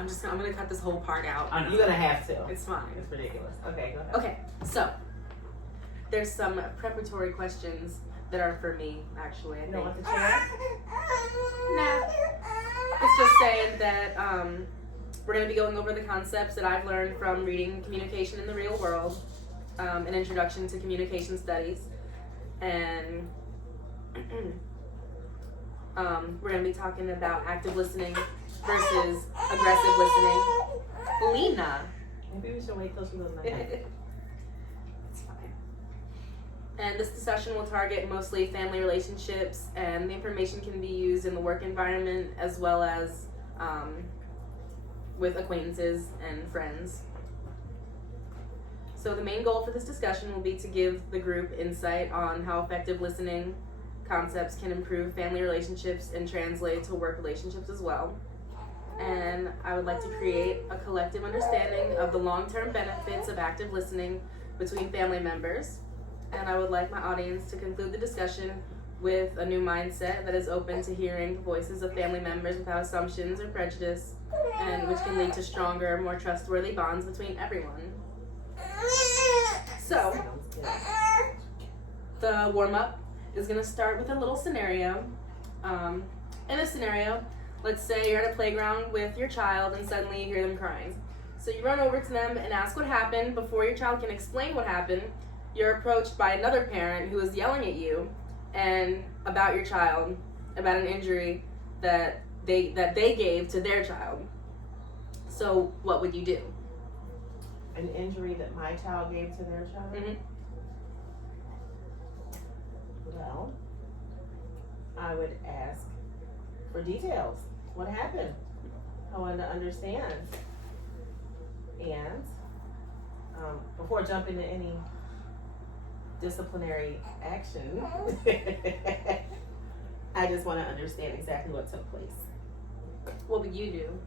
I'm gonna cut this whole part out. I know. You're gonna have to. It's fine. It's ridiculous. Okay, go ahead. Okay, so there's some preparatory questions that are for me, actually. I You think. don't want the chair? Nah. It's just saying that we're going to be going over the concepts that I've learned from reading Communication in the Real World, an introduction to communication studies, and we're going to be talking about active listening versus aggressive listening. Lena. Maybe we should wait till she goes to It's fine. And this discussion will target mostly family relationships, and the information can be used in the work environment as well as with acquaintances and friends. So the main goal for this discussion will be to give the group insight on how effective listening concepts can improve family relationships and translate to work relationships as well. And I would like to create a collective understanding of the long-term benefits of active listening between family members. And I would like my audience to conclude the discussion with a new mindset that is open to hearing the voices of family members without assumptions or prejudice, and which can lead to stronger, more trustworthy bonds between everyone. So, Sounds good. the warm-up is going to start with a little scenario. In a scenario, let's say you're at a playground with your child and suddenly you hear them crying. So you run over to them and ask what happened. Before your child can explain what happened, you're approached by another parent who is yelling at you and about your child, about an injury that they gave to their child. So what would you do? An injury that my child gave to their child? Mm-hmm. Well, I would ask for details. What happened? I want to understand. And before jumping to any disciplinary action, I just want to understand exactly what took place. What would you do?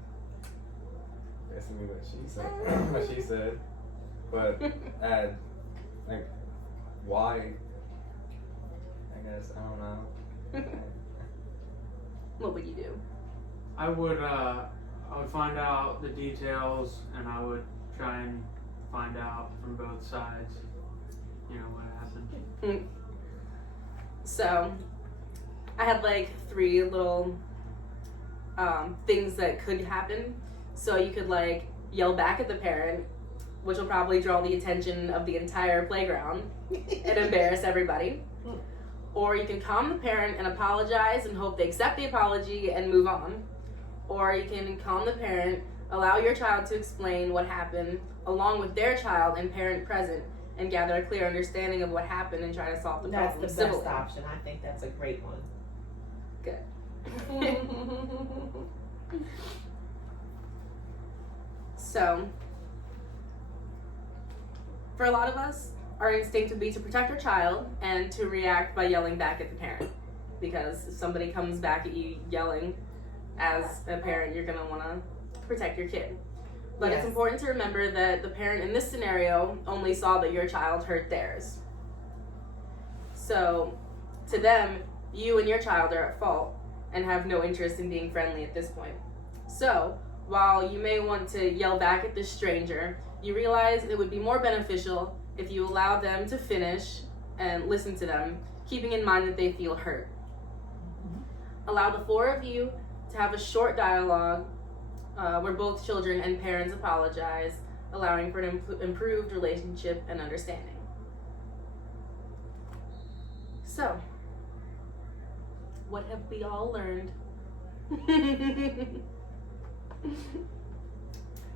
That's me what she said. What she said. But add, like, why? I guess, I don't know. What would you do? I would find out the details, and I would try and find out from both sides, you know, what happened. So, I had like 3 little things that could happen. So you could like yell back at the parent, which will probably draw the attention of the entire playground and embarrass everybody. Or you can calm the parent and apologize and hope they accept the apology and move on. Or you can calm the parent, allow your child to explain what happened along with their child and parent present, and gather a clear understanding of what happened and try to solve the That's problem the civilly. best option. I think that's a great one. Good. So, for a lot of us, our instinct would be to protect our child and to react by yelling back at the parent. Because if somebody comes back at you yelling, as a parent, you're going to want to protect your kid. But Yes. it's important to remember that the parent in this scenario only saw that your child hurt theirs. So, to them, you and your child are at fault and have no interest in being friendly at this point. So, while you may want to yell back at this stranger, you realize it would be more beneficial if you allow them to finish and listen to them, keeping in mind that they feel hurt. Allow the 4 of you to have a short dialogue where both children and parents apologize, allowing for an improved relationship and understanding. So, what have we all learned?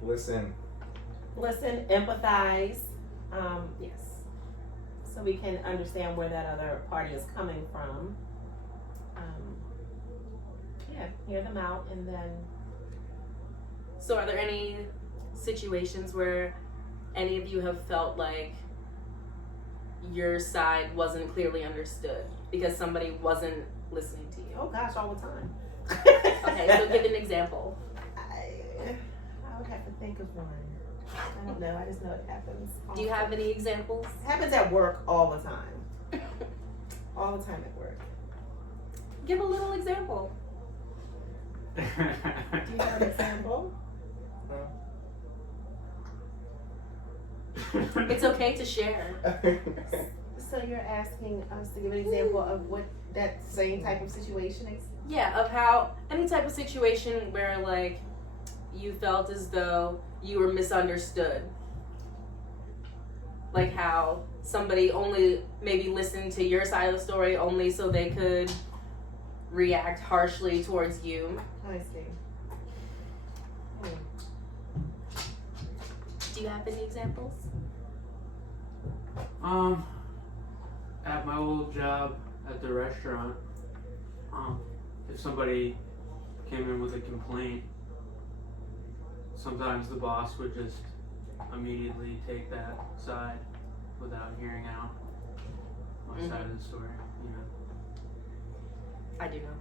Listen. Listen, empathize, Yes. so we can understand where that other party is coming from. Hear them out, and then So, are there any situations where any of you have felt like your side wasn't clearly understood because somebody wasn't listening to you? oh gosh, all the time. Okay, so give an example. I would have to think of one. I don't know. I just know it happens. Do you have any examples? It happens at work all the time. All the time at work. Give a little example. Do you have an example? It's okay to share. So you're asking us to give an example of what that same type of situation is? Yeah, of how any type of situation where like you felt as though you were misunderstood. Like how somebody only maybe listened to your side of the story only so they could react harshly towards you. I see. Do you have any examples? At my old job at the restaurant, if somebody came in with a complaint, sometimes the boss would just immediately take that side without hearing out my side of the story, you know. I do know.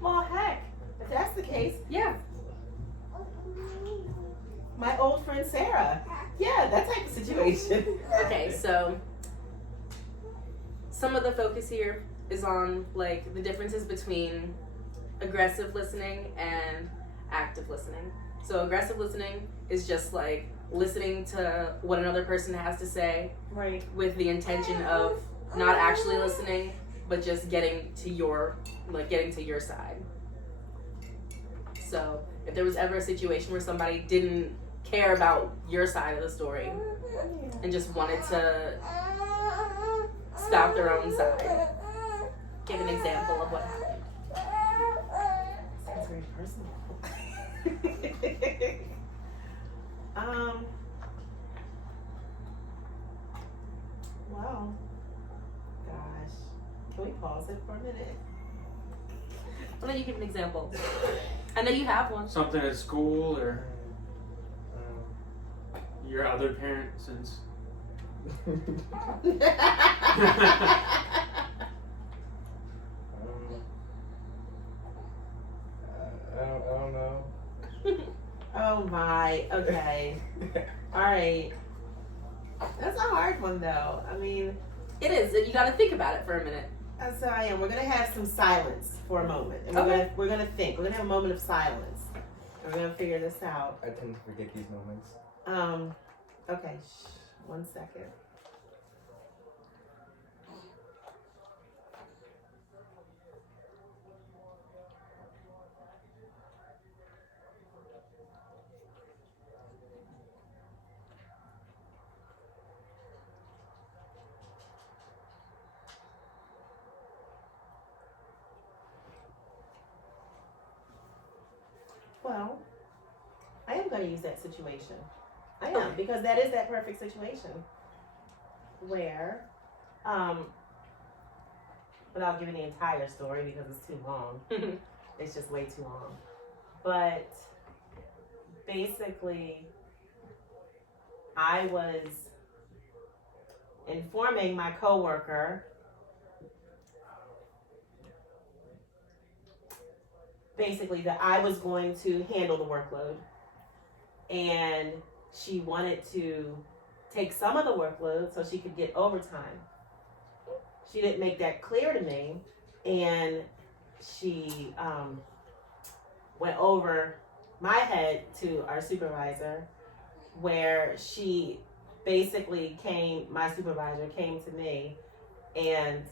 Well, heck, if that's the case, Yeah. my old friend Sarah, yeah, that type of situation. Okay, so some of the focus here is on like the differences between aggressive listening and active listening. So aggressive listening is just like listening to what another person has to say Right. with the intention of not actually listening, but just getting to your side. So if there was ever a situation where somebody didn't care about your side of the story and just wanted to stop their own side, give an example of what happened. Sounds very personal. Well, gosh, can we pause it for a minute? I'll let you give an example. I know you have one. Something at school or your other parent, since I don't know. Oh my, okay. Alright. That's a hard one though. I mean, It is. You got to think about it for a minute. so I am. We're gonna have some silence for a moment. And Okay. we're gonna think. We're gonna have a moment of silence. And we're gonna figure this out. I tend to forget these moments. Okay, 1 second. Well, I am going to use that situation. I am, because that is that perfect situation where, without giving the entire story because it's too long, it's just way too long. But basically, I was informing my coworker basically that I was going to handle the workload, and she wanted to take some of the workload so she could get overtime. She didn't make that clear to me, and she went over my head to our supervisor, where she basically my supervisor came to me and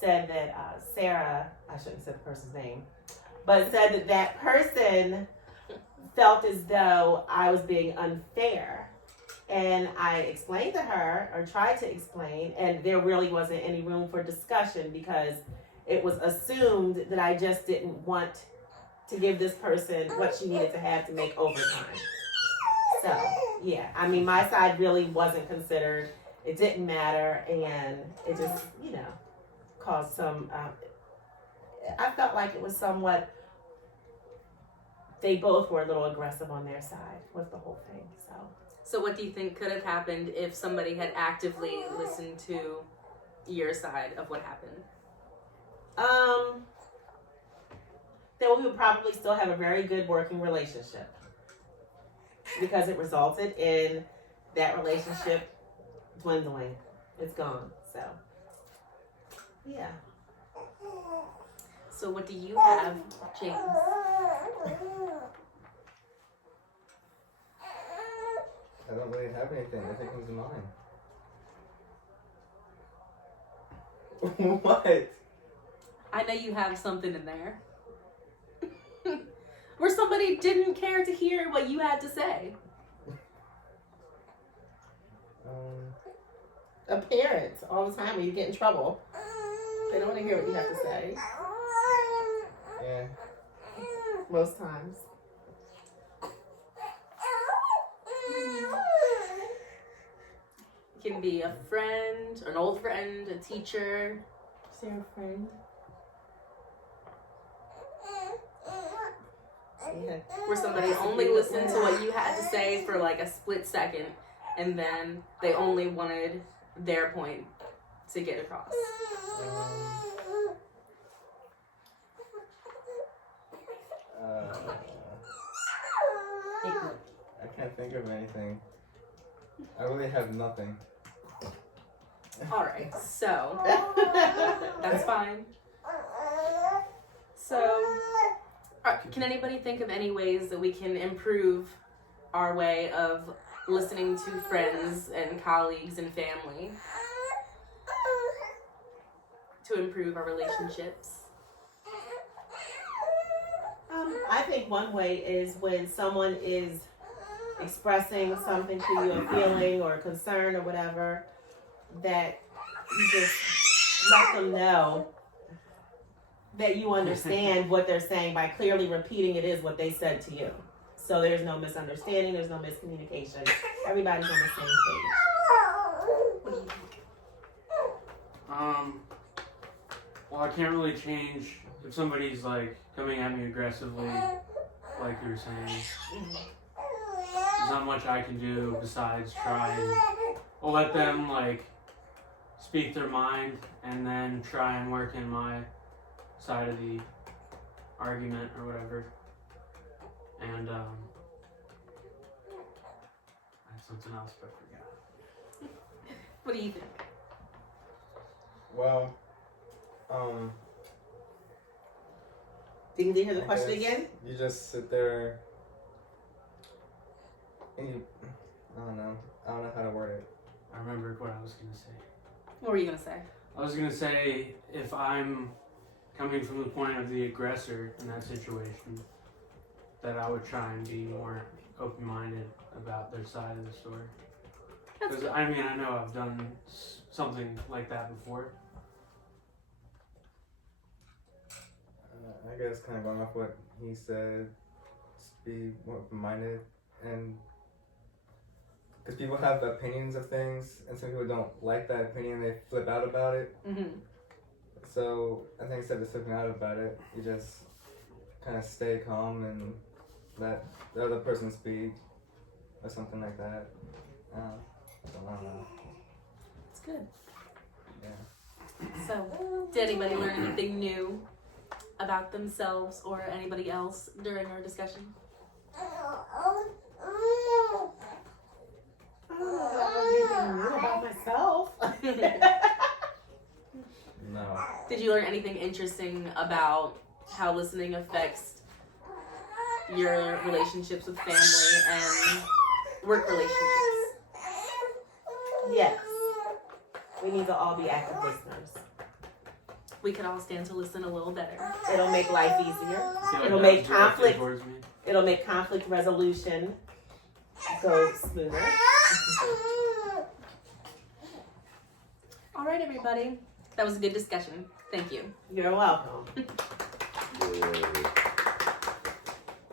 said that Sarah, I shouldn't have said the person's name, but said that person felt as though I was being unfair. And I explained to her, or tried to explain, and there really wasn't any room for discussion because it was assumed that I just didn't want to give this person what she needed to have to make overtime. So, yeah, I mean, my side really wasn't considered. It didn't matter, and it just, caused some, I felt like it was somewhat, they both were a little aggressive on their side with the whole thing, so. So what do you think could have happened if somebody had actively listened to your side of what happened? Then we would probably still have a very good working relationship, because it resulted in that relationship dwindling. It's gone, so. Yeah. So what do you have, James? I don't really have anything. Everything comes to mind. What? I know you have something in there. Where somebody didn't care to hear what you had to say. Parents all the time when you get in trouble, they don't want to hear what you have to say. Yeah. Most times. It can be a friend, an old friend, a teacher. Is there a friend? Yeah. Where somebody only listened to what you had to say for like a split second, and then they only wanted their point to get across. I can't think of anything. I really have nothing. Alright, so that's fine. So, can anybody think of any ways that we can improve our way of listening to friends and colleagues and family to improve our relationships? I think one way is when someone is expressing something to you, a feeling or a concern or whatever, that you just let them know that you understand what they're saying by clearly repeating it is what they said to you. So there's no misunderstanding, there's no miscommunication. Everybody's on the same page. What do you think? Well, I can't really change if somebody's like coming at me aggressively, like you were saying. There's not much I can do besides try and I'll let them like speak their mind and then try and work in my side of the argument or whatever. And I had something else but I forgot. What do you think? Well, Didn't you hear the I question guess again? You just sit there and you, I don't know how to word it. I remembered what I was going to say. What were you going to say? I was going to say if I'm coming from the point of the aggressor in that situation, that I would try and be more open-minded about their side of the story. That's Because, I mean, I know I've done something like that before. I guess kind of going off what he said, just be more open-minded, and because people have opinions of things, and some people don't like that opinion, they flip out about it. Mm-hmm. So I think instead of flipping out about it, you just kind of stay calm and let the other person speak, or something like that. So I don't know. It's good. Yeah. So, did anybody learn anything new about themselves or anybody else during our discussion? Anything new about myself? No. Did you learn anything interesting about how listening affects your relationships with family and work relationships? Yes. We need to all be active listeners. We could all stand to listen a little better. It'll make life easier. I feel like It'll that make was directed conflict. towards me. It'll make conflict resolution go smoother. All right, everybody. That was a good discussion. Thank you. You're welcome. Yeah.